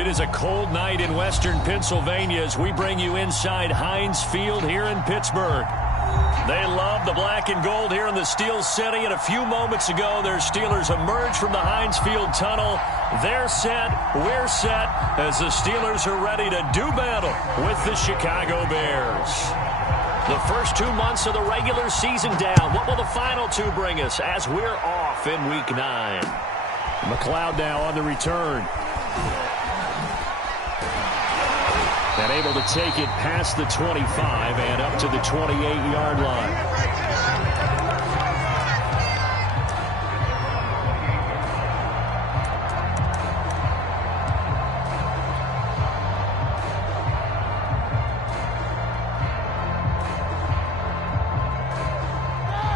It is a cold night in western Pennsylvania as we bring you inside Heinz Field here in Pittsburgh. They love the black and gold here in the Steel City, and a few moments ago, their Steelers emerged from the Heinz Field tunnel. They're set, we're set, as the Steelers are ready to do battle with the Chicago Bears. The first 2 months of the regular season down. What will the final two bring us as we're off in Week 9? McLeod now on the return. And able to take it past the 25 and up to the 28-yard line.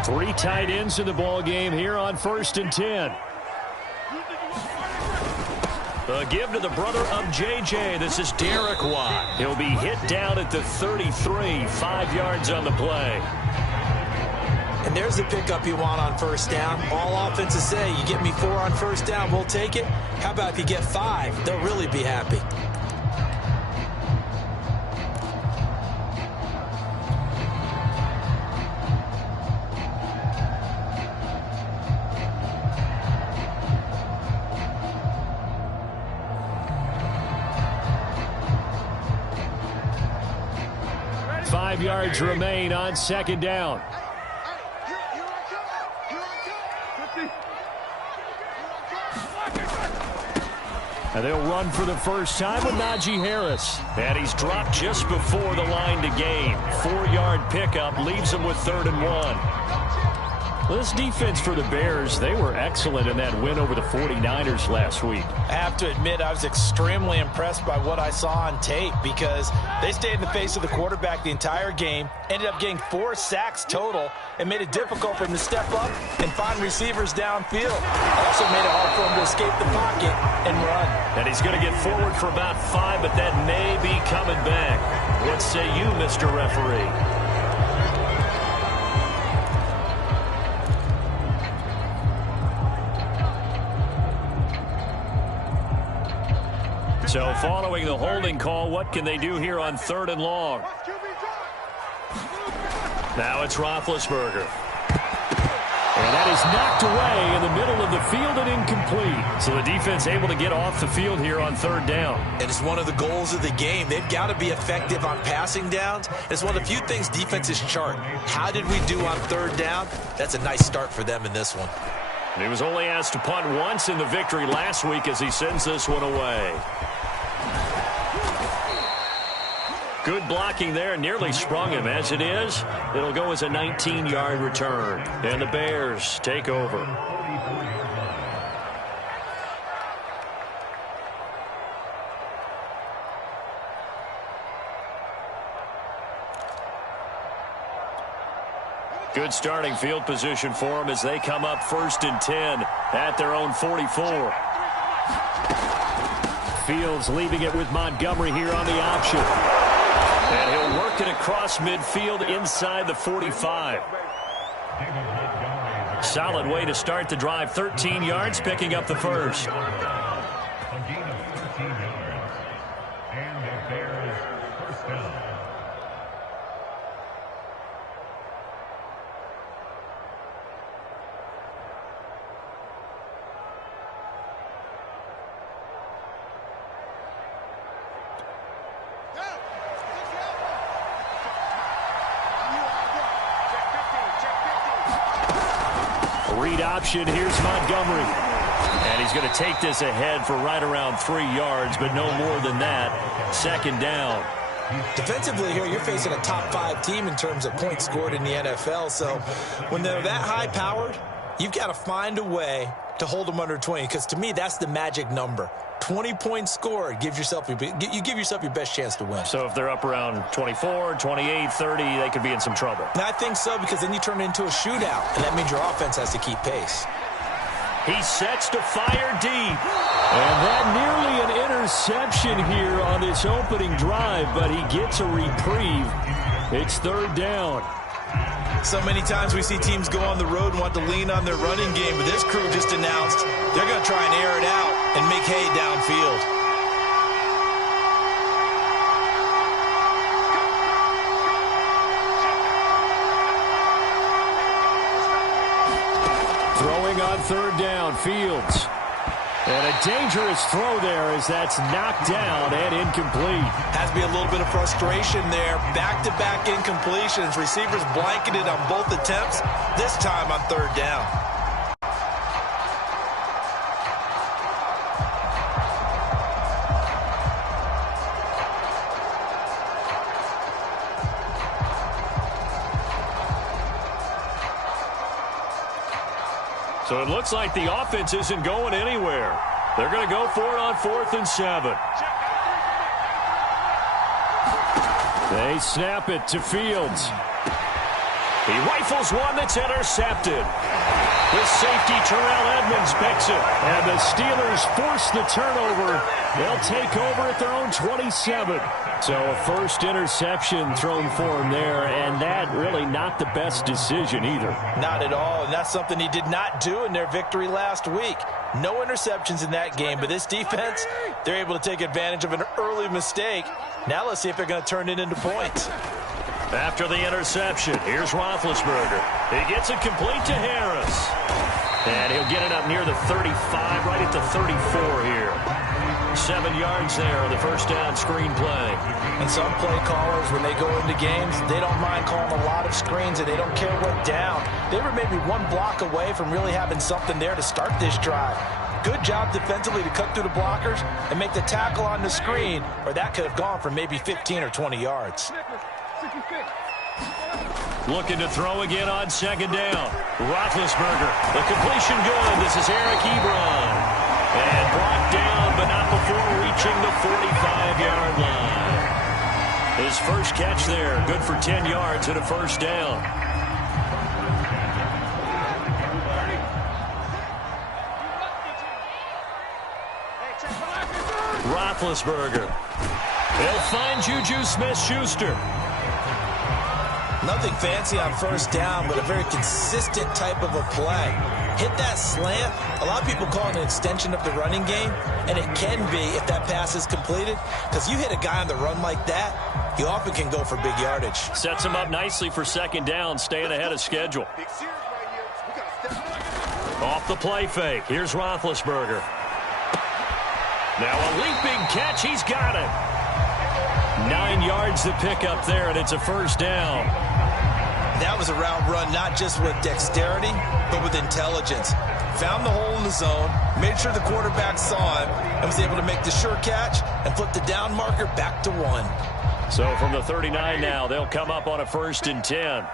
Three tight ends in the ball game here on 1st and 10. A give to the brother of J.J. This is Derek Watt. He'll be hit down at the 33, 5 yards on the play. And there's the pickup you want on 1st down. All offenses say, you get me 4 on 1st down, we'll take it. How about if you get 5? They'll really be happy. Yards remain on 2nd down. And they'll run for the first time with Najee Harris. And he's dropped just before the line to gain. 4-yard pickup leaves him with 3rd and 1. Well, this defense for the Bears, they were excellent in that win over the 49ers last week. I have to admit, I was extremely impressed by what I saw on tape because they stayed in the face of the quarterback the entire game, ended up getting 4 sacks total, and made it difficult for him to step up and find receivers downfield. Also made it hard for him to escape the pocket and run. And he's going to get forward for about 5, but that may be coming back. What say you, Mr. Referee? So following the holding call, what can they do here on 3rd and long? Now it's Roethlisberger. And that is knocked away in the middle of the field and incomplete. So the defense able to get off the field here on 3rd down. And it's one of the goals of the game. They've got to be effective on passing downs. It's one of the few things defenses chart. How did we do on 3rd down? That's a nice start for them in this one. He was only asked to punt once in the victory last week as he sends this one away. Good blocking there, nearly sprung him. As it is, it'll go as a 19-yard return. And the Bears take over. Good starting field position for them as they come up 1st and 10 at their own 44. Fields leaving it with Montgomery here on the option. And he'll work it across midfield inside the 45. Solid way to start the drive. 13 yards, picking up the first. Read option, here's Montgomery. And he's going to take this ahead for right around 3 yards, but no more than that. 2nd down. Defensively here, you're facing a top 5 team in terms of points scored in the NFL. So when they're that high-powered, you've got to find a way to hold them under 20, because to me, that's the magic number. 20 points scored, you give yourself your best chance to win. So if they're up around 24, 28, 30, they could be in some trouble. And I think so, because then you turn it into a shootout, and that means your offense has to keep pace. He sets to fire deep. And that nearly an interception here on this opening drive, but he gets a reprieve. It's 3rd down. So many times we see teams go on the road and want to lean on their running game, but this crew just announced they're going to try and air it out and make hay downfield. third down. Fields. And a dangerous throw there as that's knocked down and incomplete. Has to be a little bit of frustration there. Back-to-back incompletions. Receivers blanketed on both attempts, this time on third down. So it looks like the offense isn't going anywhere. They're going to go for it on 4th and 7. They snap it to Fields. He rifles one that's intercepted. The safety, Terrell Edmonds, picks it. And the Steelers force the turnover. They'll take over at their own 27. So a first interception thrown for him there, and that really not the best decision either. Not at all, and that's something he did not do in their victory last week. No interceptions in that game, but this defense, they're able to take advantage of an early mistake. Now let's see if they're going to turn it into points. After the interception, here's Roethlisberger. He gets it complete to Harris. And he'll get it up near the 35, right at the 34 here. 7 yards there on the first down screen play. And some play callers, when they go into games, they don't mind calling a lot of screens, and they don't care what down. They were maybe one block away from really having something there to start this drive. Good job defensively to cut through the blockers and make the tackle on the screen, or that could have gone for maybe 15 or 20 yards. Looking to throw again on second down. Roethlisberger, the completion good. This is Eric Ebron. And brought down, but not before reaching the 45-yard line. His first catch there, good for 10 yards and a first down. Roethlisberger. They'll find Juju Smith-Schuster. Nothing fancy on first down, but a very consistent type of a play. Hit that slant. A lot of people call it an extension of the running game, and it can be if that pass is completed, because you hit a guy on the run like that, he often can go for big yardage. Sets him up nicely for second down, staying ahead of schedule. Off the play fake. Here's Roethlisberger. Now a leaping catch. He's got it. 9 yards to pick up there, and it's a first down. That was a route run not just with dexterity, but with intelligence. Found the hole in the zone, made sure the quarterback saw him, and was able to make the sure catch and flip the down marker back to 1. So from the 39 now, they'll come up on a 1st and 10.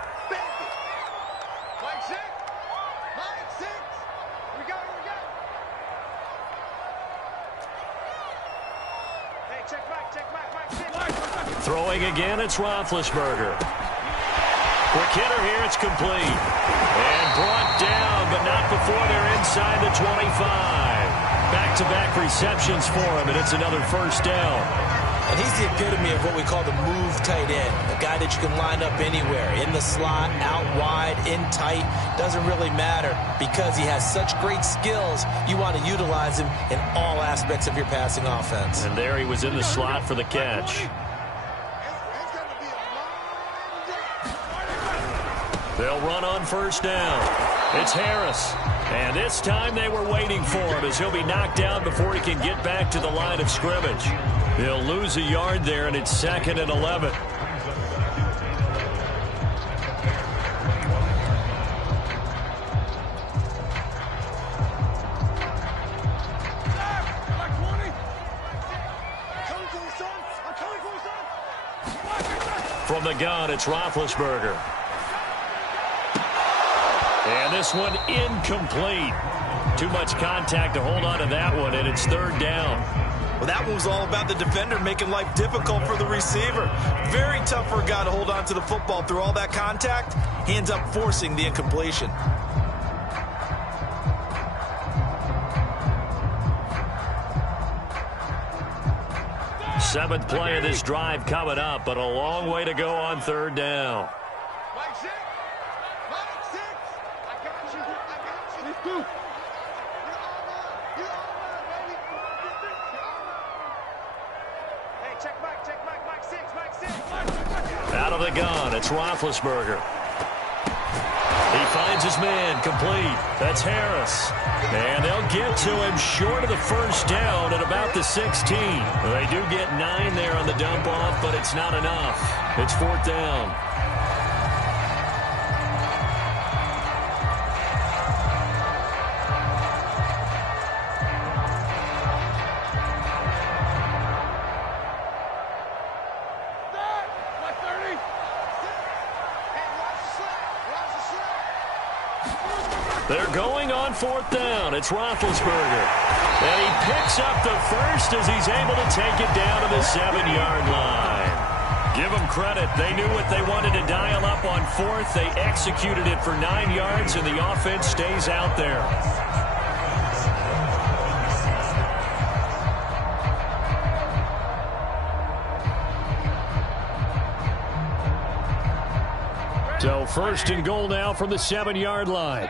Throwing again, it's Roethlisberger. Quick hitter here, it's complete. And brought down, but not before they're inside the 25. Back-to-back receptions for him, and it's another first down. And he's the epitome of what we call the move tight end. A guy that you can line up anywhere. In the slot, out wide, in tight. Doesn't really matter because he has such great skills. You want to utilize him in all aspects of your passing offense. And there he was in the slot for the catch. They'll run on first down. It's Harris. And this time they were waiting for him as he'll be knocked down before he can get back to the line of scrimmage. He'll lose a yard there, and it's 2nd and 11. From the gun, it's Roethlisberger. And this one incomplete. Too much contact to hold on to that one, and it's 3rd down. Well, that one was all about the defender making life difficult for the receiver. Very tough for a guy to hold on to the football through all that contact. He ends up forcing the incompletion. Seventh play of this drive coming up, but a long way to go on 3rd down. Out of the gun, it's Roethlisberger. He finds his man, complete. That's Harris. And they'll get to him short of the first down at about the 16. They do get 9 there on the dump off, but it's not enough. It's 4th down. They're going on 4th down. It's Roethlisberger. And he picks up the first as he's able to take it down to the 7-yard line. Give them credit. They knew what they wanted to dial up on 4th. They executed it for 9 yards, and the offense stays out there. So 1st and goal now from the 7-yard line.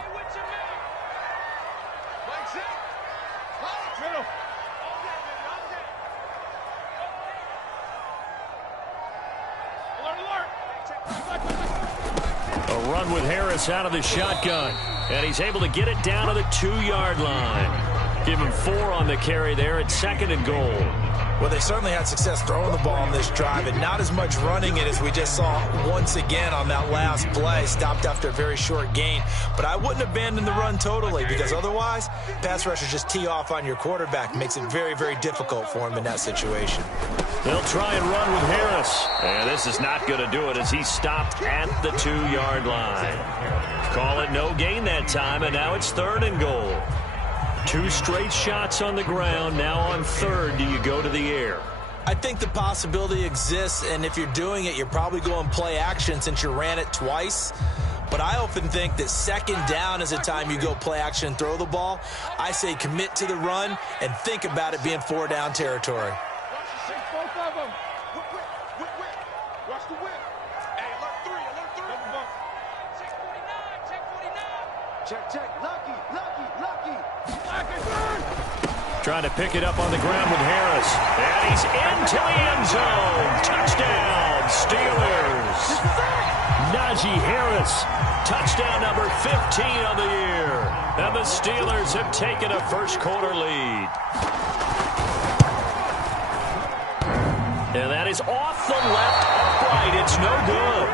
A run with Harris out of the shotgun. And he's able to get it down to the 2-yard line. Give him 4 on the carry there at 2nd and goal. Well, they certainly had success throwing the ball on this drive, and not as much running it as we just saw once again on that last play. Stopped after a very short gain. But I wouldn't abandon the run totally, because otherwise, pass rushers just tee off on your quarterback. Makes it very, very difficult for him in that situation. They'll try and run with Harris. And this is not going to do it as he stopped at the 2-yard line. Call it no gain that time, and now it's 3rd and goal. 2 straight shots on the ground. Now on 3rd, do you go to the air? I think the possibility exists, and if you're doing it, you're probably going play action since you ran it twice. But I often think that 2nd down is a time you go play action and throw the ball. I say commit to the run and think about it being 4-down territory. Both of them. Whip. Watch the whip. Hey, alert 3. Check 49. Check. Lucky. Trying to pick it up on the ground with Harris. And he's into the end zone. Touchdown, Steelers. Najee Harris. Touchdown number 15 on the year. And the Steelers have taken a first-quarter lead. And that is off the left upright. It's no good.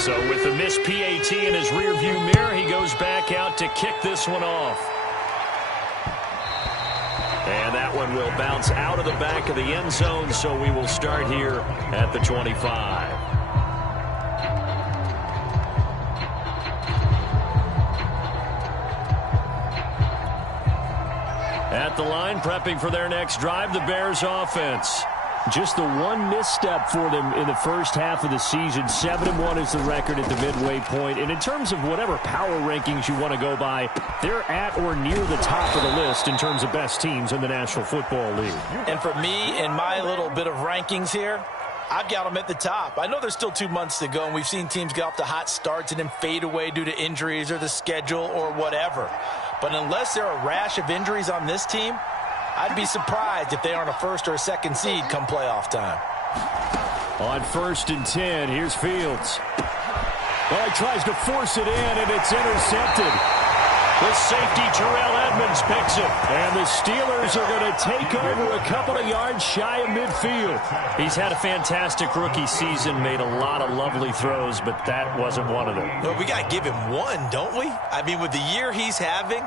So with the missed PAT in his rearview mirror, he goes back out to kick this one off. And that one will bounce out of the back of the end zone, so we will start here at the 25. At the line, prepping for their next drive, the Bears offense. Just the one misstep for them in the first half of the season. 7-1 is the record at the midway point. And in terms of whatever power rankings you want to go by, they're at or near the top of the list in terms of best teams in the National Football League. And for me, in my little bit of rankings here, I've got them at the top. I know there's still 2 months to go, and we've seen teams get off to hot starts and then fade away due to injuries or the schedule or whatever. But unless there are a rash of injuries on this team, I'd be surprised if they aren't a 1st or a 2nd seed come playoff time. On 1st and 10, here's Fields. Well, he tries to force it in, and it's intercepted. The safety, Terrell Edmonds, picks it. And the Steelers are going to take over a couple of yards shy of midfield. He's had a fantastic rookie season, made a lot of lovely throws, but that wasn't one of them. Well, we got to give him one, don't we? I mean, with the year he's having,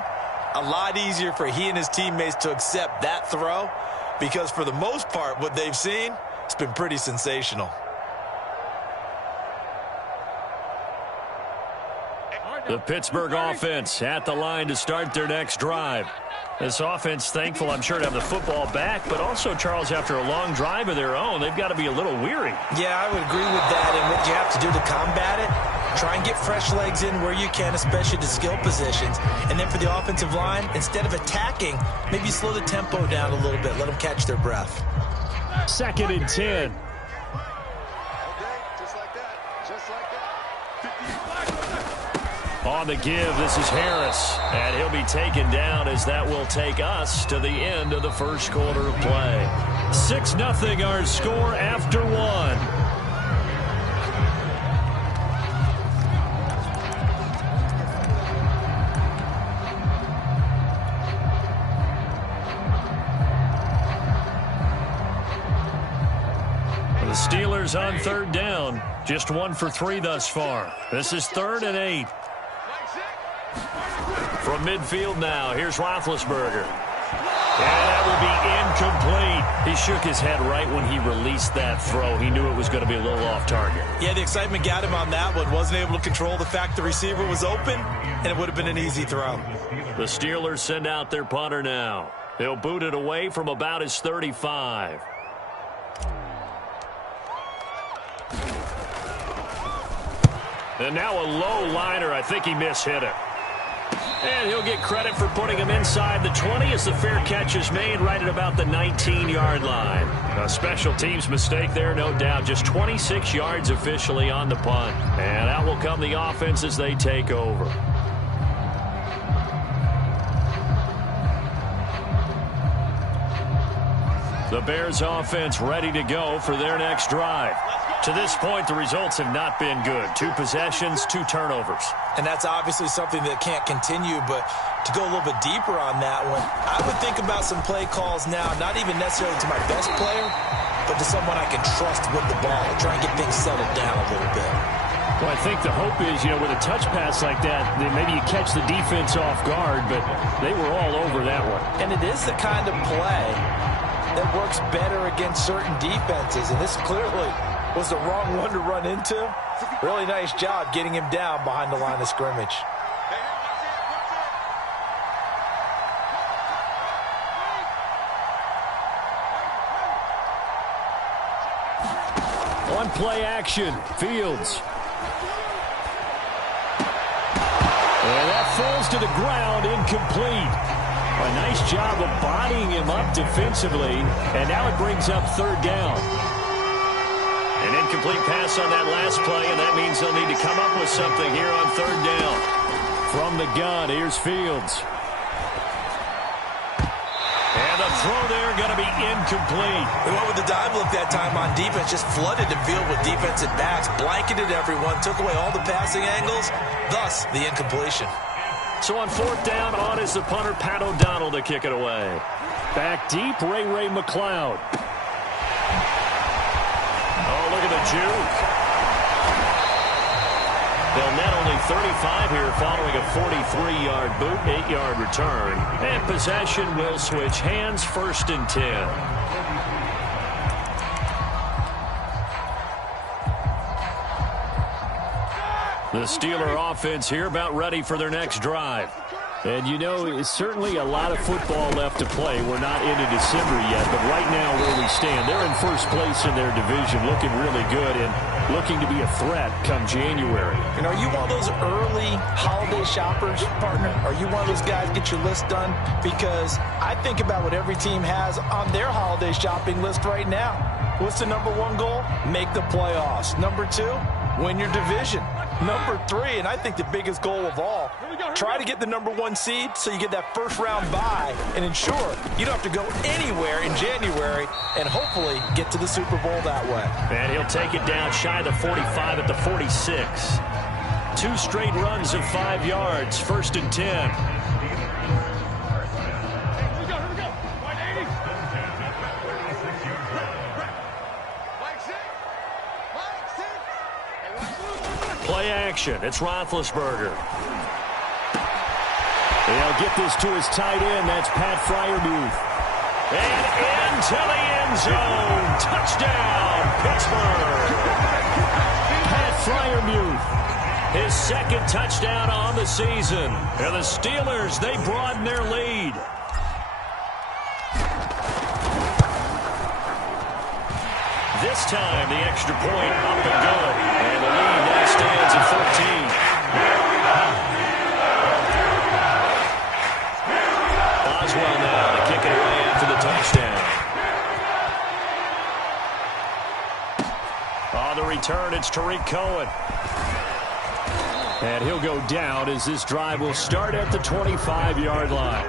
a lot easier for he and his teammates to accept that throw, because for the most part, what they've seen, it's been pretty sensational. The Pittsburgh offense at the line to start their next drive. This offense thankful, I'm sure, to have the football back, but also, Charles, after a long drive of their own, they've got to be a little weary. Yeah, I would agree with that, and what you have to do to combat it, try and get fresh legs in where you can, especially the skill positions. And then for the offensive line, instead of attacking, maybe slow the tempo down a little bit, let them catch their breath. 2nd and 10. On the give, this is Harris. And he'll be taken down as that will take us to the end of the first quarter of play. 6-0 our score after one. The Steelers on third down. Just 1 for 3 thus far. This is 3rd and 8. From midfield now, here's Roethlisberger. And that will be incomplete. He shook his head right when he released that throw. He knew it was going to be a little off target. Yeah, the excitement got him on that one. Wasn't able to control the fact the receiver was open, and it would have been an easy throw. The Steelers send out their punter now. He'll boot it away from about his 35. And now a low liner. I think he mishit it. And he'll get credit for putting him inside the 20 as the fair catch is made right at about the 19-yard line. A special teams mistake there, no doubt. Just 26 yards officially on the punt. And out will come the offense as they take over. The Bears offense ready to go for their next drive. To this point, the results have not been good. 2 possessions, 2 turnovers. And that's obviously something that can't continue, but to go a little bit deeper on that one, I would think about some play calls now, not even necessarily to my best player, but to someone I can trust with the ball and try and get things settled down a little bit. Well, I think the hope is, with a touch pass like that, maybe you catch the defense off guard, but they were all over that one. And it is the kind of play that works better against certain defenses, and this clearly was the wrong one to run into. Really nice job getting him down behind the line of scrimmage. On play action, Fields. And that falls to the ground, incomplete. A nice job of bodying him up defensively, and now it brings up 3rd down. An incomplete pass on that last play, and that means they'll need to come up with something here on 3rd down. From the gun, here's Fields. And the throw there going to be incomplete. They went with the dive look that time on defense, just flooded the field with defensive backs, blanketed everyone, took away all the passing angles, thus the incompletion. So on 4th down, on is the punter, Pat O'Donnell, to kick it away. Back deep, Ray McLeod. Oh, look at the juke. They'll net only 35 here following a 43-yard boot, 8-yard return. And possession will switch hands, 1st and 10. The Steeler offense here about ready for their next drive. And it's certainly a lot of football left to play. We're not into December yet, but right now where we stand, they're in first place in their division, looking really good and looking to be a threat come January. And are you one of those early holiday shoppers, partner? Are you one of those guys get your list done? Because I think about what every team has on their holiday shopping list right now. What's the number 1 goal? Make the playoffs. Number 2, win your division. Number 3, and I think the biggest goal of all, try to get the number 1 seed so you get that first-round bye and ensure you don't have to go anywhere in January and hopefully get to the Super Bowl that way. And he'll take it down shy of the 45 at the 46. 2 straight runs of 5 yards, 1st and 10. Play action. It's Roethlisberger. They'll get this to his tight end. That's Pat Freiermuth. And into the end zone. Touchdown, Pittsburgh. Pat Freiermuth. His 2nd touchdown on the season. And the Steelers, they broaden their lead. This time, the extra point up and good. And the lead now stands at 14. Boswell now to kick it away after the touchdown. On the return, it's Tariq Cohen. And he'll go down as this drive will start at the 25-yard line.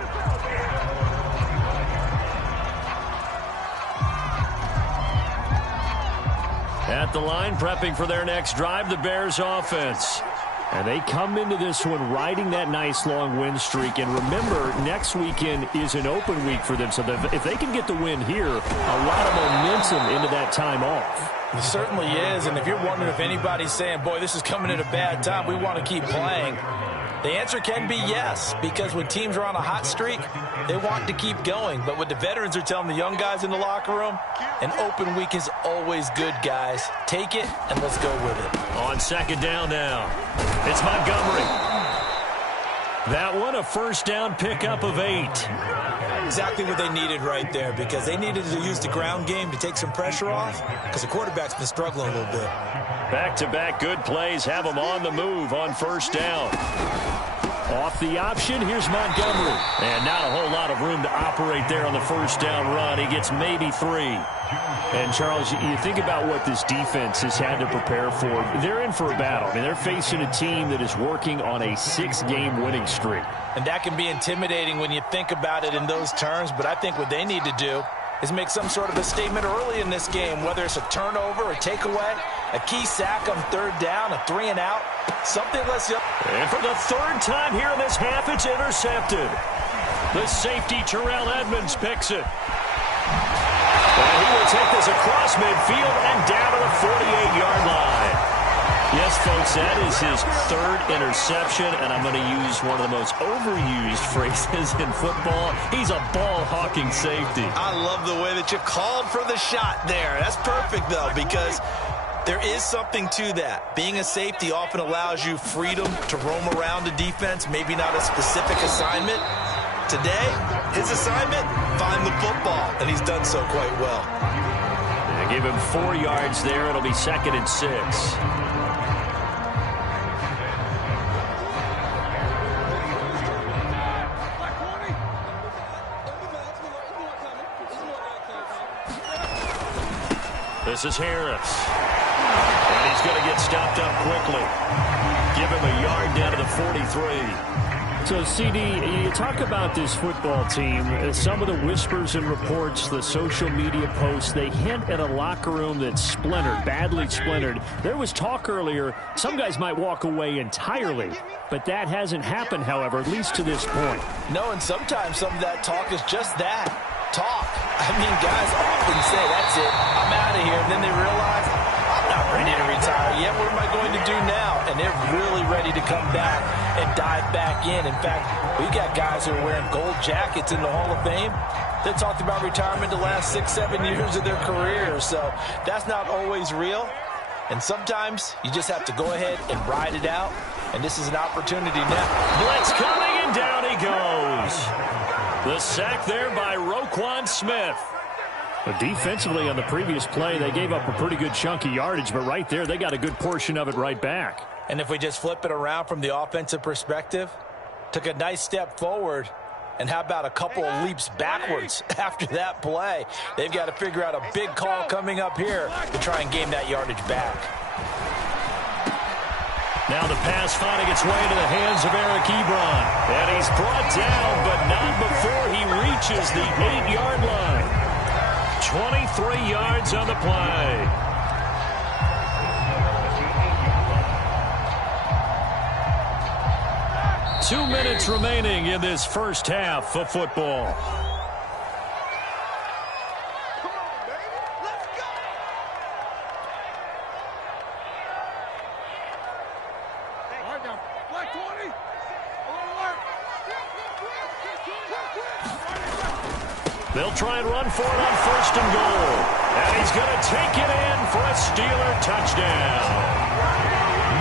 At the line, prepping for their next drive, the Bears offense. And they come into this one riding that nice long win streak. And remember, next weekend is an open week for them. So if they can get the win here, a lot of momentum into that time off. It certainly is. And if you're wondering if anybody's saying, boy, this is coming at a bad time, we want to keep playing, the answer can be yes, because when teams are on a hot streak, they want to keep going. But what the veterans are telling the young guys in the locker room, an open week is always good, guys. Take it, and let's go with it. On second down now, it's Montgomery. That one, a first down pickup of 8. Exactly what they needed right there, because they needed to use the ground game to take some pressure off, because the quarterback's been struggling a little bit. Back-to-back good plays have them on the move on first down. Off the option, here's Montgomery. And not a whole lot of room to operate there on the first down run. He gets maybe 3. And, Charles, you think about what this defense has had to prepare for. They're in for a battle. I mean, they're facing a team that is working on a 6-game winning streak. And that can be intimidating when you think about it in those terms, but I think what they need to do is make some sort of a statement early in this game, whether it's a turnover, a takeaway, a key sack on third down, a 3-and-out, something less. And for the third time here in this half, it's intercepted. The safety, Terrell Edmonds, picks it. And he will take this across midfield and down to the 48-yard line. Yes, folks, that is his third interception, and I'm going to use one of the most overused phrases in football. He's a ball-hawking safety. I love the way that you called for the shot there. That's perfect, though, because there is something to that. Being a safety often allows you freedom to roam around the defense, maybe not a specific assignment. Today, his assignment, find the football, and he's done so quite well. They give him 4 yards there. It'll be 2nd and 6. This is Harris. And he's going to get stopped up quickly. Give him a yard down to the 43. So, CD, you talk about this football team, some of the whispers and reports, the social media posts, they hint at a locker room that's splintered, badly splintered. There was talk earlier, some guys might walk away entirely, but that hasn't happened, however, at least to this point. No, and sometimes some of that talk is just that, talk. I mean, guys often say, that's it, I'm out of here, and then they realize, I'm not ready to retire yet, what am I going to do now? And they're really ready to come back and dive back in. In fact, we've got guys who are wearing gold jackets in the Hall of Fame. They talked about retirement the last 6-7 years of their career. So that's not always real. And sometimes you just have to go ahead and ride it out. And this is an opportunity now. Blitz coming, and down he goes. The sack there by Roquan Smith. But defensively on the previous play, they gave up a pretty good chunk of yardage, but right there, they got a good portion of it right back. And if we just flip it around from the offensive perspective, took a nice step forward, and how about a couple of leaps backwards after that play? They've got to figure out a big call coming up here to try and gain that yardage back. Now the pass finding its way into the hands of Eric Ebron. And he's brought down, but not before he reaches the 8-yard line. 23 yards on the play. Two minutes remaining in this first half of football. Come on, baby. Let's go. All right, now. Black 20. They'll try and run for it on 1st and goal. And he's going to take it in for a Steeler touchdown.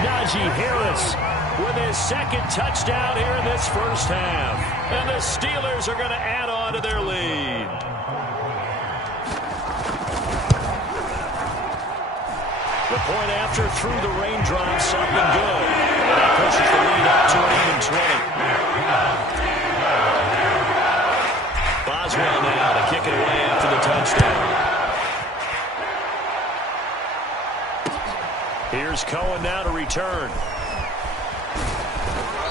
Najee Harris with his 2nd touchdown here in this first half. And the Steelers are going to add on to their lead. The point after through the raindrops, something good. And that pushes the lead up to an even 20. Boswell now to kick it away after the touchdown. Here's Cohen now to return.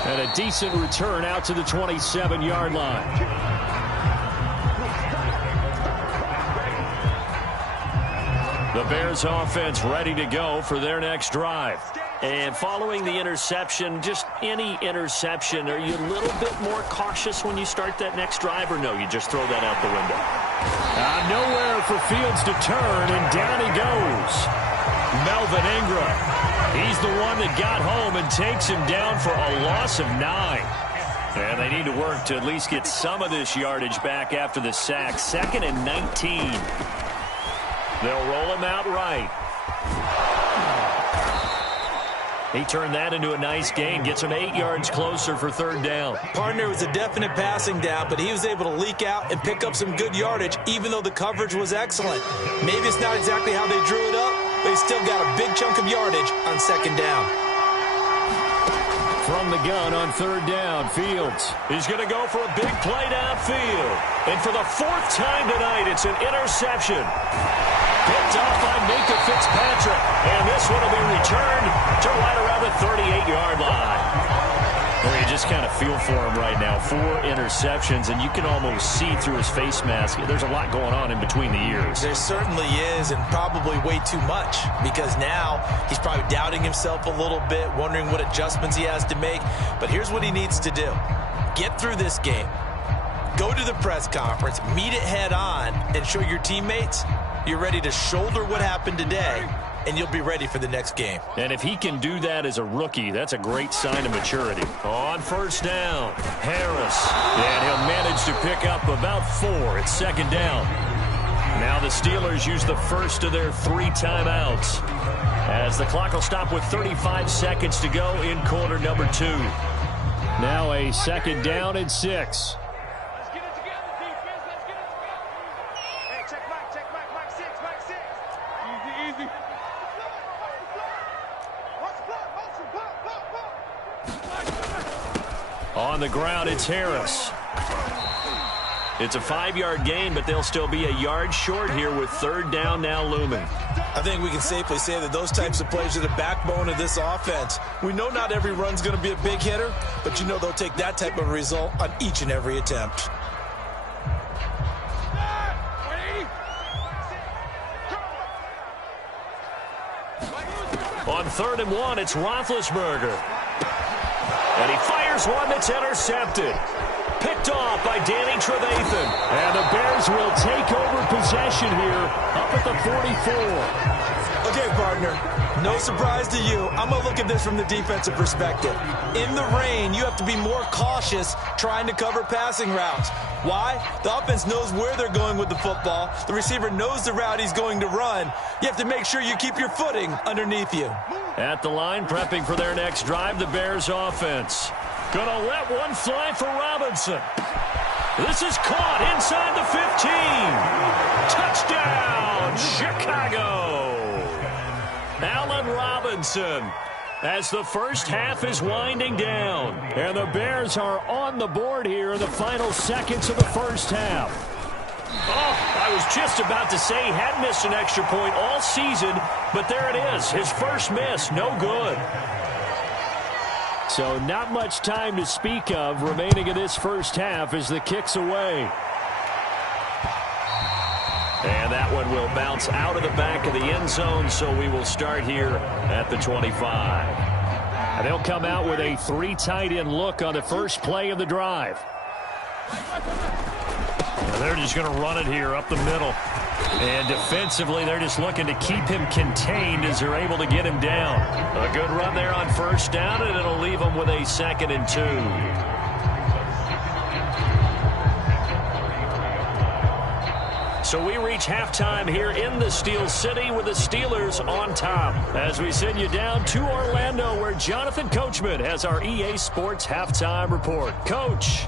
And a decent return out to the 27-yard line. The Bears offense ready to go for their next drive. And following the interception, just any interception, are you a little bit more cautious when you start that next drive, or no, you just throw that out the window? Nowhere for Fields to turn, and down he goes. Melvin Ingram. He's the one that got home and takes him down for a loss of 9. And they need to work to at least get some of this yardage back after the sack. 2nd and 19. They'll roll him out right. He turned that into a nice gain, gets him 8 yards closer for 3rd down. Partner was a definite passing down, but he was able to leak out and pick up some good yardage, even though the coverage was excellent. Maybe it's not exactly how they drew it up, but he still got a big chunk of yardage on 2nd down. From the gun on 3rd down, Fields. He's going to go for a big play downfield. And for the 4th time tonight, it's an interception. Picked off by Minka Fitzpatrick. And this one will be returned to right around the 38-yard line. Well, you just kind of feel for him right now. 4 interceptions, and you can almost see through his face mask. There's a lot going on in between the ears. There certainly is, and probably way too much, because now he's probably doubting himself a little bit, wondering what adjustments he has to make. But here's what he needs to do. Get through this game. Go to the press conference, meet it head on, and show your teammates you're ready to shoulder what happened today, and you'll be ready for the next game. And if he can do that as a rookie, that's a great sign of maturity. On 1st down, Harris. And he'll manage to pick up about 4 at 2nd down. Now the Steelers use the first of their 3 timeouts, as the clock will stop with 35 seconds to go in quarter number 2. Now a 2nd down and 6. On the ground, it's Harris. It's a 5-yard gain, but they'll still be a yard short here with 3rd down now looming. I think we can safely say that those types of plays are the backbone of this offense. We know not every run's going to be a big hitter, but you know they'll take that type of result on each and every attempt. On 3rd and 1, it's Roethlisberger. And he fires one that's intercepted. Picked off by Danny Trevathan. And the Bears will take over possession here up at the 44. Okay, partner, no surprise to you. I'm going to look at this from the defensive perspective. In the rain, you have to be more cautious trying to cover passing routes. Why? The offense knows where they're going with the football. The receiver knows the route he's going to run. You have to make sure you keep your footing underneath you. At the line, prepping for their next drive, the Bears offense. Gonna let one fly for Robinson. This is caught inside the 15. Touchdown, Chicago. Allen Robinson, as the first half is winding down. And the Bears are on the board here in the final seconds of the first half. Oh, I was just about to say he hadn't missed an extra point all season, but there it is. His first miss, no good. So not much time to speak of remaining in this first half as the kick's away. And that one will bounce out of the back of the end zone, so we will start here at the 25. And they'll come out with a 3 tight end look on the first play of the drive. And they're just going to run it here up the middle. And defensively, they're just looking to keep him contained as they're able to get him down. A good run there on 1st down, and it'll leave them with a 2nd and 2. So we reach halftime here in the Steel City with the Steelers on top, as we send you down to Orlando, where Jonathan Coachman has our EA Sports halftime report. Coach.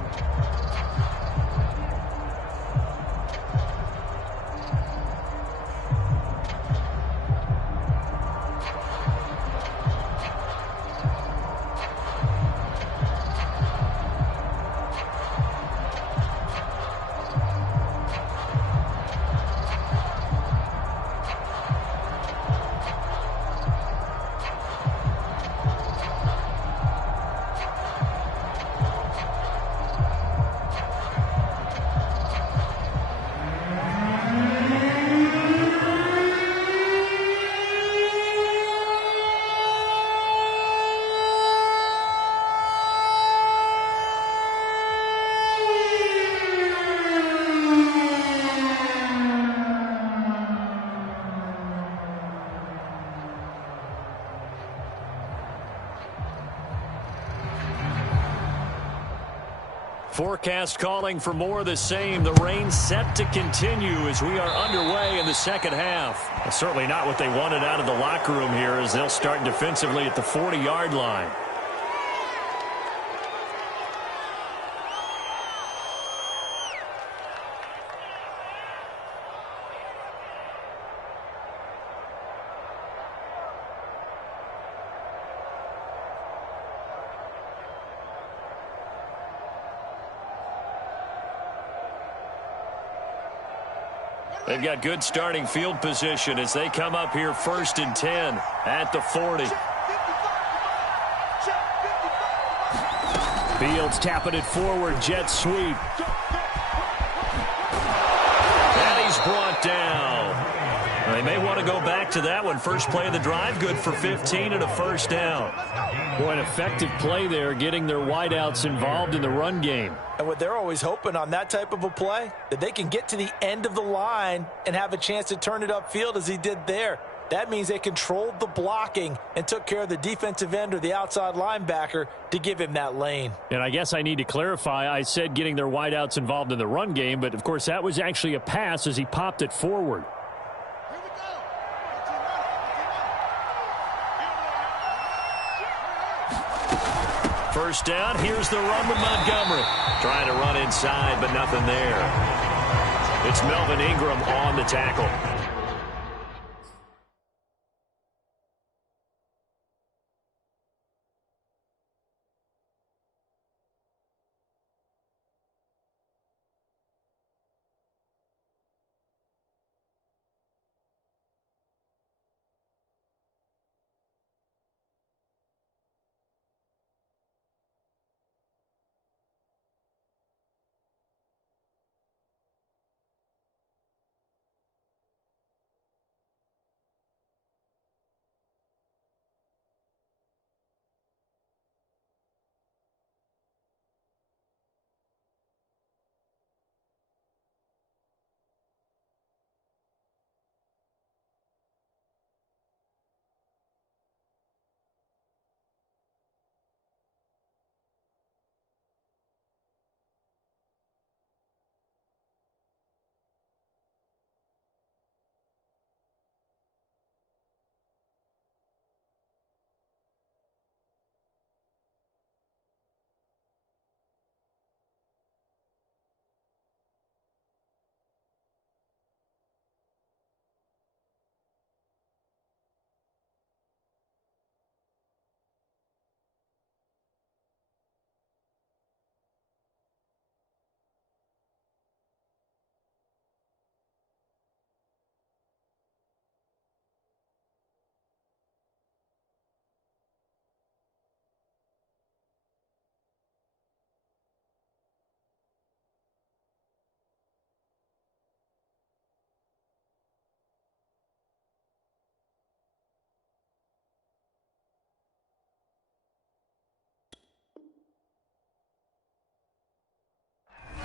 Forecast calling for more of the same. The rain set to continue as we are underway in the second half. Well, certainly not what they wanted out of the locker room here as they'll start defensively at the 40-yard line. They've got good starting field position as they come up here 1st and 10 at the 40. Fields tapping it forward, jet sweep. And he's brought down. They may want to go back to that one. First play of the drive, good for 15 and a first down. Boy, an effective play there, getting their wideouts involved in the run game. And what they're always hoping on that type of a play, that they can get to the end of the line and have a chance to turn it upfield as he did there. That means they controlled the blocking and took care of the defensive end or the outside linebacker to give him that lane. And I guess I need to clarify, I said getting their wideouts involved in the run game, but of course that was actually a pass as he popped it forward. First down, here's the run with Montgomery. Trying to run inside, but nothing there. It's Melvin Ingram on the tackle.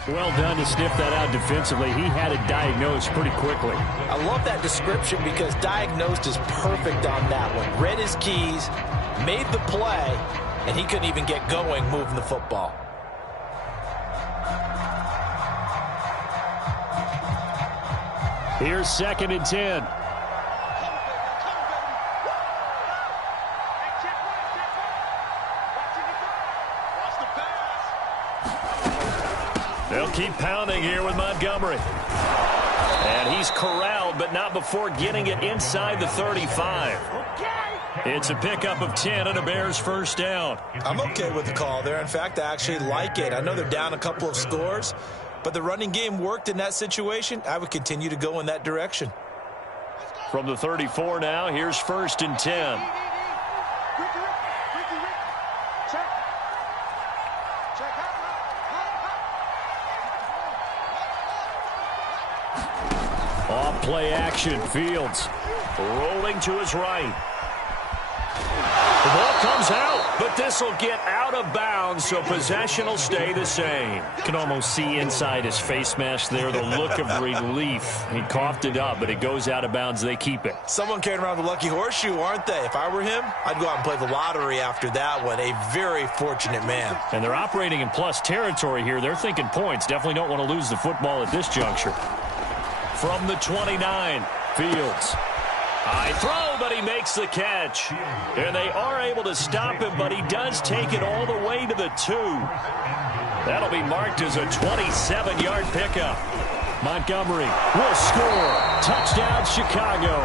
Well done to sniff that out defensively. He had it diagnosed pretty quickly. I love that description because diagnosed is perfect on that one. Read his keys, made the play, and he couldn't even get going moving the football. Here's 2nd and 10. They'll keep pounding here with Montgomery. And he's corralled, but not before getting it inside the 35. It's a pickup of 10 and a Bears first down. I'm okay with the call there. In fact, I actually like it. I know they're down a couple of scores, but the running game worked in that situation. I would continue to go in that direction. From the 34 now, here's 1st and 10. Off play action, Fields rolling to his right. The ball comes out. But this will get out of bounds, so possession will stay the same. You can almost see inside his face mask there the look of relief. He coughed it up, but it goes out of bounds. They keep it. Someone carrying around the lucky horseshoe, aren't they? If I were him, I'd go out and play the lottery after that one. A very fortunate man. And they're operating in plus territory here. They're thinking points. Definitely don't want to lose the football at this juncture. From the 29, Fields. High throw, but he makes the catch. And they are able to stop him, but he does take it all the way to the 2. That'll be marked as a 27-yard pickup. Montgomery will score. Touchdown, Chicago.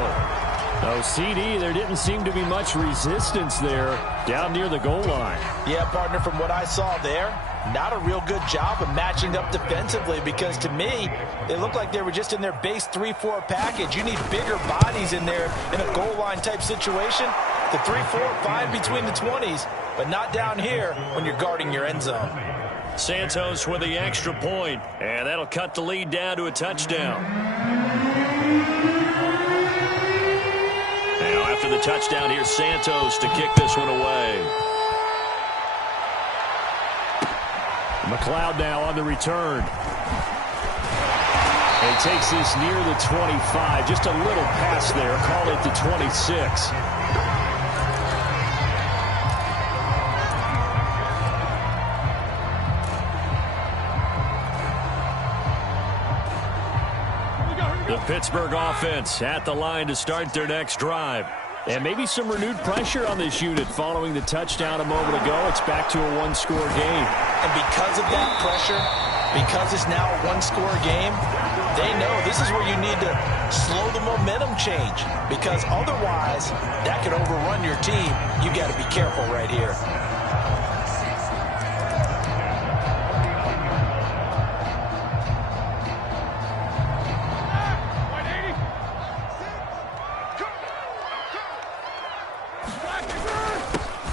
Oh, CD, there didn't seem to be much resistance there down near the goal line. Yeah, partner, from what I saw there, not a real good job of matching up defensively, because to me, it looked like they were just in their base 3-4 package. You need bigger bodies in there in a goal line type situation. The 3-4, fine between the 20s, but not down here when you're guarding your end zone. Santos with the extra point, and that'll cut the lead down to a touchdown. Now after the touchdown, here's Santos to kick this one away. McLeod now on the return. And he takes this near the 25. Just a little pass there. Call it the 26. The Pittsburgh offense at the line to start their next drive. And maybe some renewed pressure on this unit following the touchdown a moment ago. It's back to a one-score game. And because of that pressure, because it's now a one-score game, they know this is where you need to slow the momentum change, because otherwise that could overrun your team. You got to be careful right here.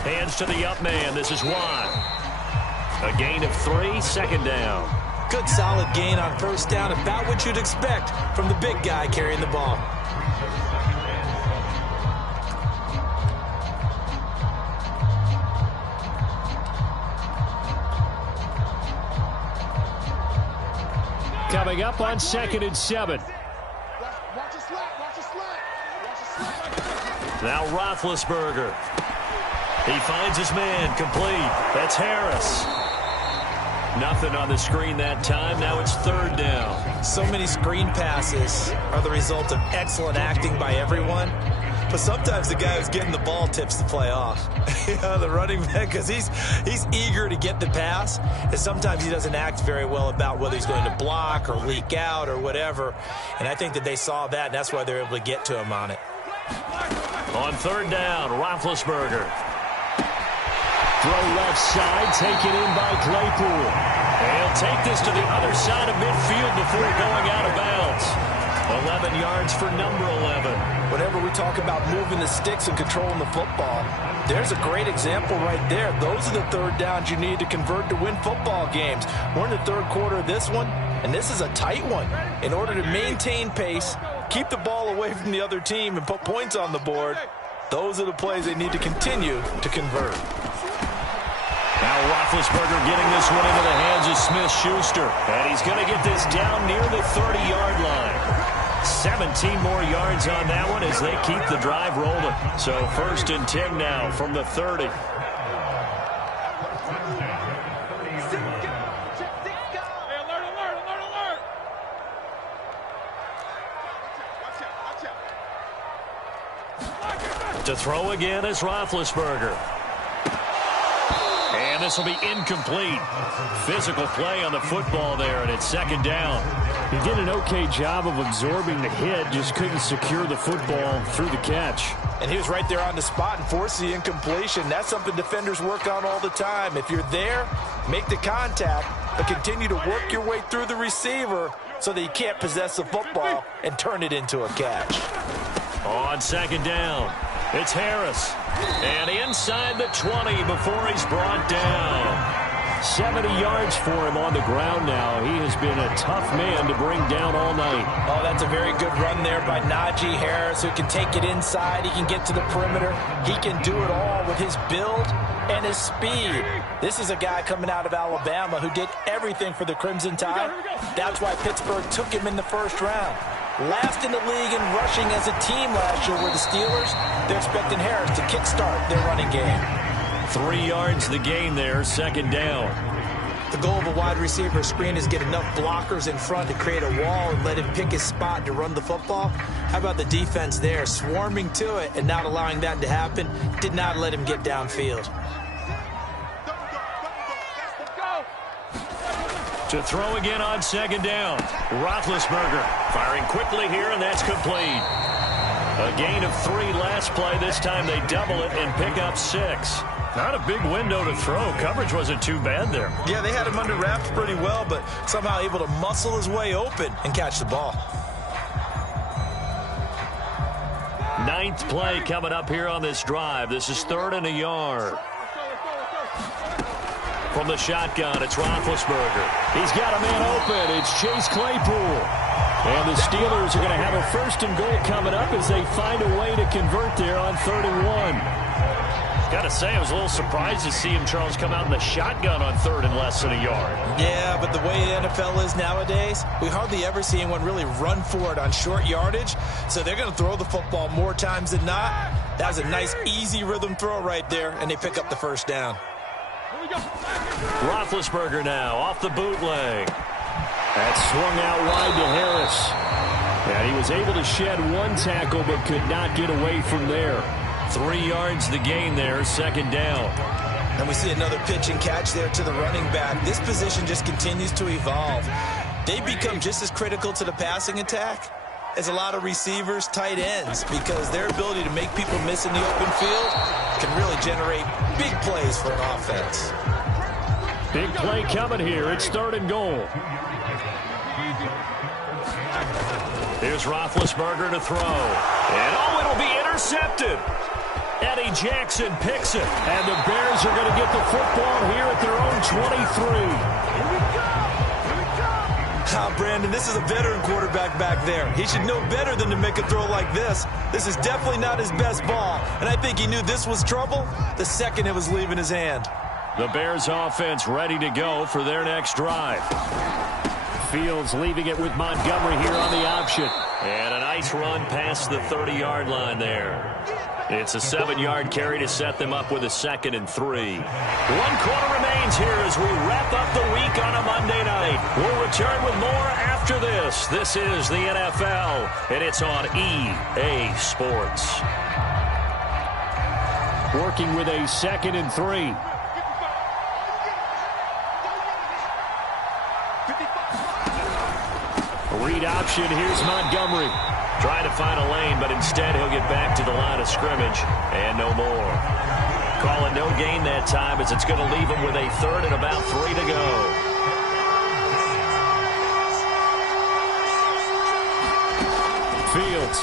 Hands to the up man. This is Watt. A gain of 3, second down. Good solid gain on first down, about what you'd expect from the big guy carrying the ball. Coming up on 2nd and 7. Now Roethlisberger. He finds his man, complete. That's Harris. Nothing on the screen that time. Now it's 3rd down. So many screen passes are the result of excellent acting by everyone. But sometimes the guy who's getting the ball tips the play off. You know, the running back, because he's eager to get the pass. And sometimes he doesn't act very well about whether he's going to block or leak out or whatever. And I think that they saw that, and that's why they're able to get to him on it. On 3rd down, Roethlisberger. Throw left side, taken in by Claypool. He'll take this to the other side of midfield before going out of bounds. 11 yards for number 11. Whenever we talk about moving the sticks and controlling the football, there's a great example right there. Those are the 3rd downs you need to convert to win football games. We're in the 3rd quarter of this one, and this is a tight one. In order to maintain pace, keep the ball away from the other team, and put points on the board, those are the plays they need to continue to convert. Now Roethlisberger getting this one into the hands of Smith-Schuster. And he's going to get this down near the 30-yard line. 17 more yards on that one as they keep the drive rolling. So 1st and 10 now from the 30. To throw again is Roethlisberger. And this will be incomplete. Physical play on the football there, and it's 2nd down. He did an okay job of absorbing the hit, just couldn't secure the football through the catch. And he was right there on the spot and forced the incompletion. That's something defenders work on all the time. If you're there, make the contact, but continue to work your way through the receiver so that you can't possess the football and turn it into a catch. On 2nd down, it's Harris. And inside the 20 before he's brought down. 70 yards for him on the ground now. He has been a tough man to bring down all night. Oh, that's a very good run there by Najee Harris, who can take it inside. He can get to the perimeter. He can do it all with his build and his speed. This is a guy coming out of Alabama who did everything for the Crimson Tide. That's why Pittsburgh took him in the first round. Last in the league in rushing as a team last year were the Steelers. They're expecting Harris to kickstart their running game. 3 yards the gain there, second down. The goal of a wide receiver screen is get enough blockers in front to create a wall and let him pick his spot to run the football. How about the defense there, swarming to it and not allowing that to happen? Did not let him get downfield. To throw again on second down. Roethlisberger firing quickly here, and that's complete. A gain of 3 last play. This time they double it and pick up 6. Not a big window to throw. Coverage wasn't too bad there. Yeah, they had him under wraps pretty well, but somehow able to muscle his way open and catch the ball. 9th play coming up here on this drive. This is 3rd and a yard. From the shotgun, it's Roethlisberger. He's got a man open. It's Chase Claypool. And the Steelers are going to have a 1st and goal coming up as they find a way to convert there on 3rd and 1. Got to say, I was a little surprised to see him, Charles, come out in the shotgun on 3rd and less than a yard. Yeah, but the way the NFL is nowadays, we hardly ever see anyone really run for it on short yardage. So they're going to throw the football more times than not. That was a nice, easy rhythm throw right there, and they pick up the 1st down. Roethlisberger now off the bootleg. That swung out wide to Harris. And he was able to shed 1 tackle but could not get away from there. 3 yards the gain there, 2nd down. And we see another pitch and catch there to the running back. This position just continues to evolve. They become just as critical to the passing attack as a lot of receivers, tight ends, because their ability to make people miss in the open field can really generate big plays for an offense. Big play coming here. It's 3rd and goal. Here's Roethlisberger to throw. And oh, it'll be intercepted. Eddie Jackson picks it. And the Bears are going to get the football here at their own 23. Brandon, this is a veteran quarterback back there. He should know better than to make a throw like this. This is definitely not his best ball. And I think he knew this was trouble the second it was leaving his hand. The Bears offense ready to go for their next drive. Fields leaving it with Montgomery here on the option. And a nice run past the 30-yard line there. It's a 7-yard carry to set them up with a 2nd and 3. 1 quarter remains here as we wrap up the week on a Monday night. We'll return with more after this. This is the NFL, and it's on EA Sports. Working with a 2nd and 3. Read option. Here's Montgomery. Trying to find a lane, but instead he'll get back to the line of scrimmage and no more. Call it no gain that time as it's going to leave him with a 3rd and about 3 to go. Fields.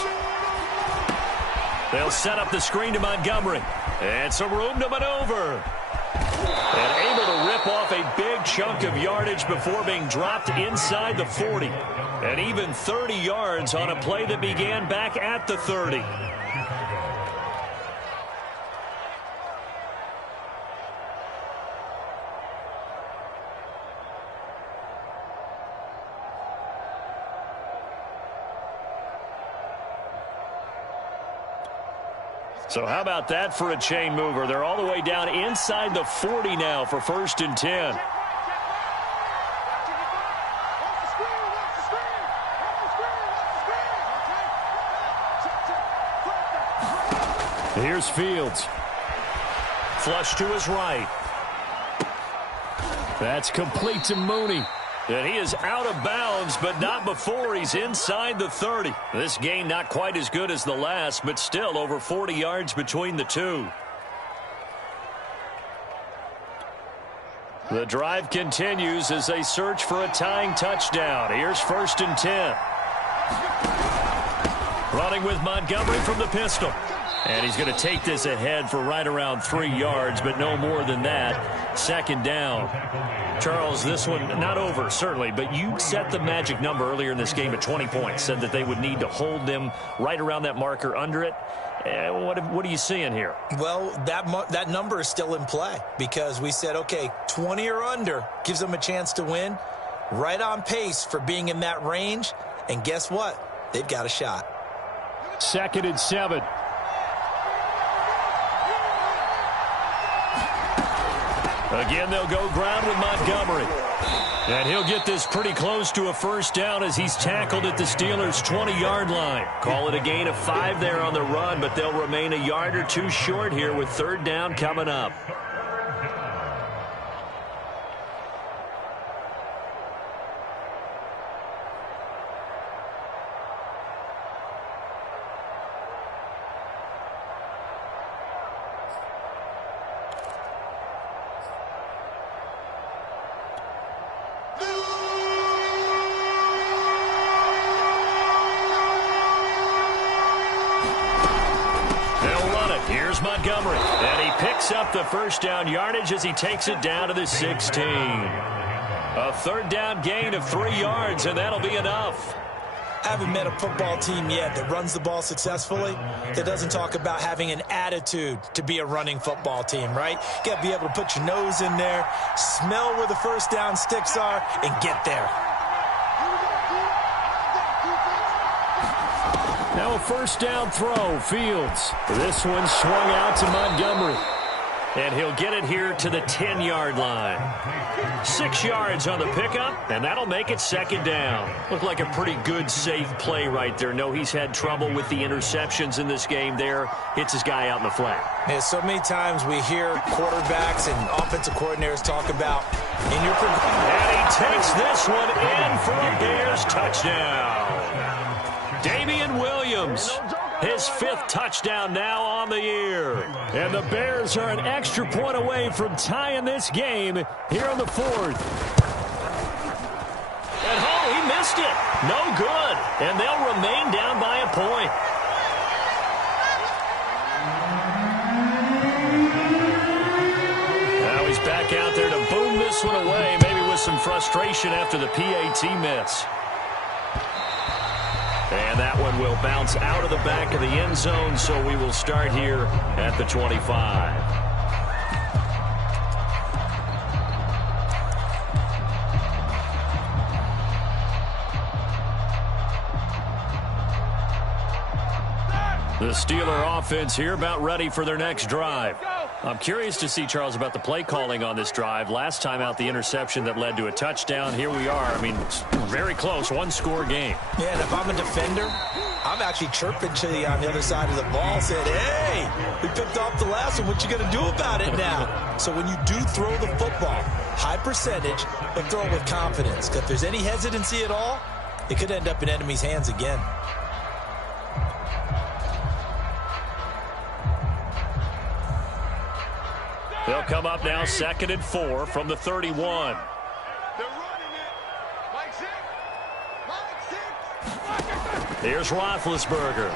They'll set up the screen to Montgomery. And some room to maneuver. And able to rip off a big chunk of yardage before being dropped inside the 40. And even 30 yards on a play that began back at the 30. So how about that for a chain mover? They're all the way down inside the 40 now for 1st and 10. Here's Fields. Flush to his right. That's complete to Mooney. And he is out of bounds, but not before he's inside the 30. This game not quite as good as the last, but still over 40 yards between the two. The drive continues as they search for a tying touchdown. Here's 1st and 10. Running with Montgomery from the pistol. And he's going to take this ahead for right around 3 yards, but no more than that. Second down. Charles, this one not over, certainly, but you set the magic number earlier in this game at 20 points, said that they would need to hold them right around that marker under it. What are you seeing here? Well, that number is still in play because we said, okay, 20 or under gives them a chance to win. Right on pace for being in that range. And guess what? They've got a shot. 2nd and 7. Again, they'll go ground with Montgomery. And he'll get this pretty close to a first down as he's tackled at the Steelers' 20-yard line. Call it a gain of 5 there on the run, but they'll remain a yard or two short here with 3rd down coming up. Montgomery, and he picks up the first down yardage as he takes it down to the 16. A 3rd down gain of 3 yards, and that'll be enough. I haven't met a football team yet that runs the ball successfully that doesn't talk about having an attitude to be a running football team, right? You got to be able to put your nose in there, smell where the first down sticks are, and get there. Now a first down throw, Fields. This one swung out to Montgomery. And he'll get it here to the 10-yard line. 6 yards on the pickup, and that'll make it 2nd down. Looked like a pretty good, safe play right there. No, he's had trouble with the interceptions in this game there. Hits his guy out in the flat. Yeah, so many times we hear quarterbacks and offensive coordinators talk about in your... And he takes this one in for a Bears touchdown. Damian Williams, his 5th touchdown now on the year. And the Bears are an extra point away from tying this game here in the 4th. And he missed it. No good. And they'll remain down by a point. Now he's back out there to boom this one away, maybe with some frustration after the PAT miss. And that one will bounce out of the back of the end zone, so we will start here at the 25. The Steeler offense here about ready for their next drive. I'm curious to see, Charles, about the play calling on this drive. Last time out, the interception that led to a touchdown. Here we are. I mean, very close, 1-score game. Yeah, and if I'm a defender, I'm actually chirping to you on the other side of the ball, saying, hey, we picked off the last one. What you going to do about it now? So when you do throw the football, high percentage, but throw it with confidence. Because if there's any hesitancy at all, it could end up in enemy's hands again. They'll come up now 2nd and 4 from the 31. Here's Roethlisberger.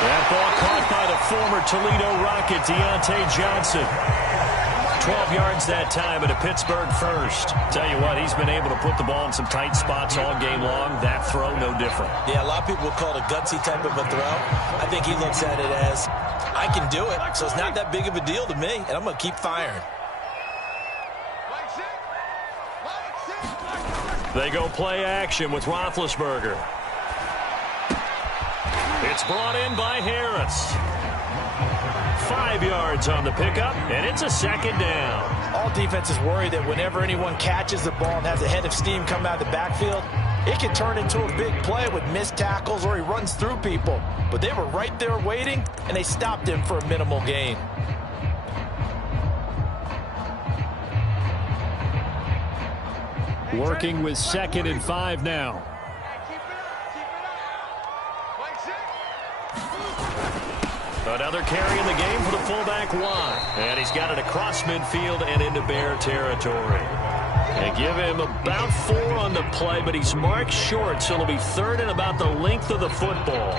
That ball caught by the former Toledo Rocket, Deontay Johnson. 12 yards that time and a Pittsburgh first. Tell you what, he's been able to put the ball in some tight spots all game long. That throw, no different. Yeah, a lot of people would call it a gutsy type of a throw. I think he looks at it as, I can do it, so it's not that big of a deal to me, and I'm going to keep firing. They go play action with Roethlisberger. It's brought in by Harris. 5 yards on the pickup, and it's a 2nd down. All defenses worry that whenever anyone catches the ball and has a head of steam come out of the backfield, it can turn into a big play with missed tackles or he runs through people. But they were right there waiting, and they stopped him for a minimal gain. Working with 2nd and 5 now. Another carry in the game for the fullback Watt. And he's got it across midfield and into Bear territory. They give him about 4 on the play, but he's marked short, so it'll be 3rd and about the length of the football.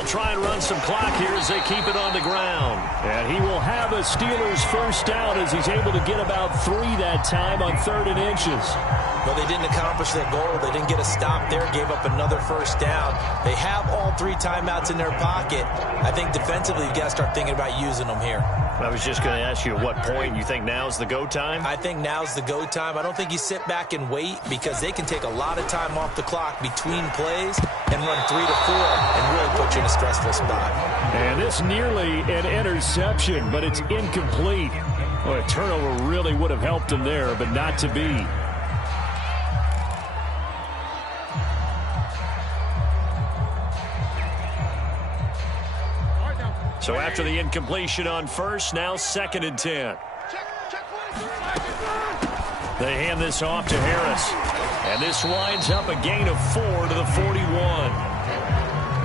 They'll try and run some clock here as they keep it on the ground. And he will have a Steelers first down as he's able to get about 3 that time on 3rd and inches. Well, they didn't accomplish their goal. They didn't get a stop there, gave up another first down. They have all 3 timeouts in their pocket. I think defensively you've got to start thinking about using them here. I was just going to ask you at what point you think now's the go time? I think now's the go time. I don't think you sit back and wait because they can take a lot of time off the clock between plays and run 3 to 4 and really put you in a stressful spot. And this nearly an interception, but it's incomplete. Well, a turnover really would have helped him there, but not to be. So after the incompletion on first, now 2nd and 10. They hand this off to Harris. And this winds up a gain of 4 to the 41.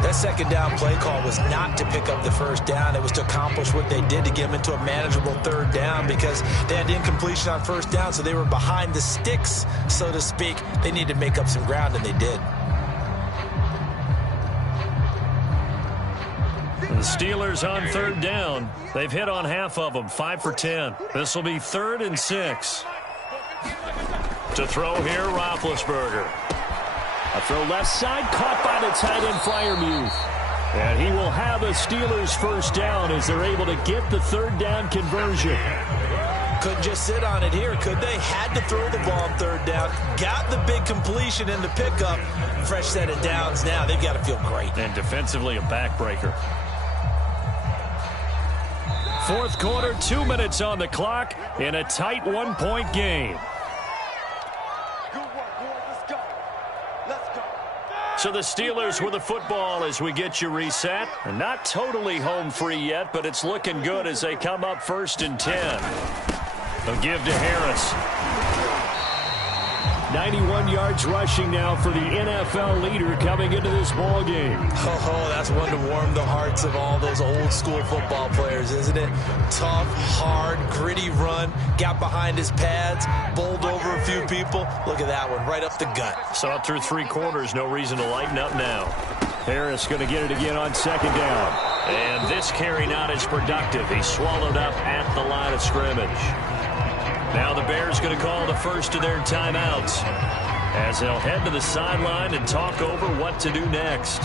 That 2nd down play call was not to pick up the first down. It was to accomplish what they did to get them into a manageable 3rd down because they had incompletion on first down, so they were behind the sticks, so to speak. They needed to make up some ground, and they did. The Steelers on 3rd down. They've hit on half of them, 5 for 10. This will be 3rd and 6. To throw here, Roethlisberger. A throw left side, caught by the tight end Freiermuth. And he will have a Steelers first down as they're able to get the 3rd down conversion. Couldn't just sit on it here, could they? Had to throw the ball on 3rd down. Got the big completion in the pickup. Fresh set of downs now. They've got to feel great. And defensively, a backbreaker. 4th quarter, 2 minutes on the clock in a tight 1-point game. So the Steelers with the football as we get you reset. And not totally home free yet, but it's looking good as they come up 1st and 10. They'll give to Harris. 91 yards rushing now for the NFL leader coming into this ball game. Oh, that's one to warm the hearts of all those old school football players, isn't it? Tough, hard, gritty run. Got behind his pads, bowled over a few people. Look at that one, right up the gut. Saw it through 3 quarters. No reason to lighten up now. Harris going to get it again on 2nd down. And this carry not as productive. He swallowed up at the line of scrimmage. Now the Bears going to call the first of their timeouts as they'll head to the sideline and talk over what to do next.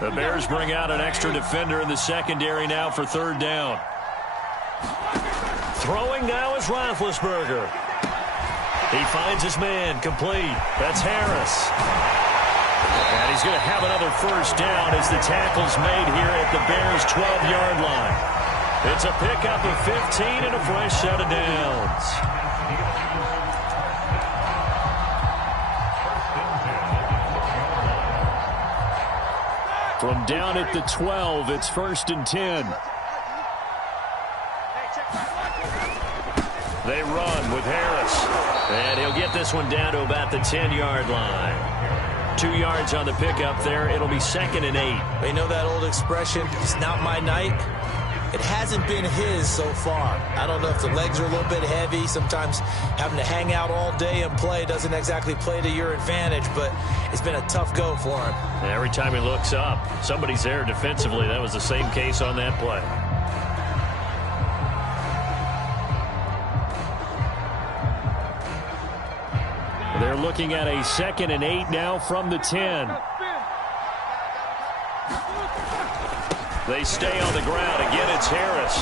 The Bears bring out an extra defender in the secondary now for 3rd down. Throwing now is Roethlisberger. He finds his man, complete. That's Harris. And he's going to have another first down as the tackle's made here at the Bears' 12-yard line. It's a pickup of 15 and a fresh set of downs. From down at the 12, it's 1st and 10. They run with Harris. And he'll get this one down to about the 10-yard line. 2 yards on the pickup there. It'll be 2nd and 8. You know that old expression, it's not my night? It hasn't been his so far. I don't know if the legs are a little bit heavy. Sometimes having to hang out all day and play doesn't exactly play to your advantage, but it's been a tough go for him. And every time he looks up, somebody's there defensively. That was the same case on that play. They're looking at a 2nd and 8 now from the 10. They stay on the ground. Again, it's Harris.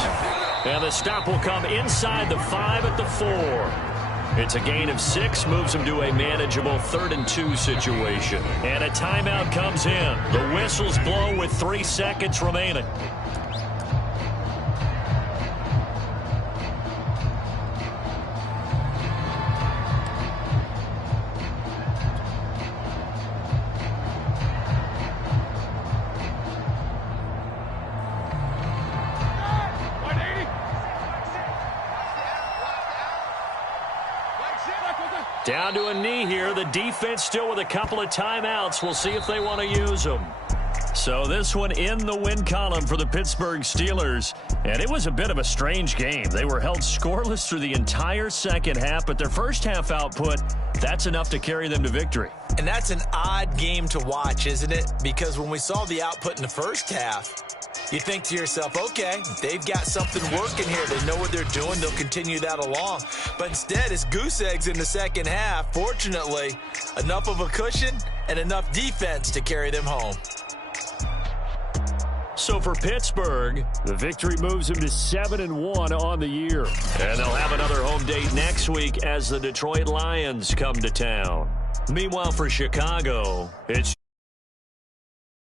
And the stop will come inside the 5 at the 4. It's a gain of 6, moves them to a manageable 3rd and 2 situation. And a timeout comes in. The whistles blow with 3 seconds remaining. Down to a knee here. The defense still with a couple of timeouts. We'll see if they want to use them. So this one in the win column for the Pittsburgh Steelers. And it was a bit of a strange game. They were held scoreless through the entire second half, but their first half output, that's enough to carry them to victory. And that's an odd game to watch, isn't it? Because when we saw the output in the first half, you think to yourself, okay, they've got something working here. They know what they're doing. They'll continue that along. But instead, it's goose eggs in the second half. Fortunately, enough of a cushion and enough defense to carry them home. So for Pittsburgh, the victory moves them to 7-1 on the year. And they'll have another home date next week as the Detroit Lions come to town. Meanwhile, for Chicago, it's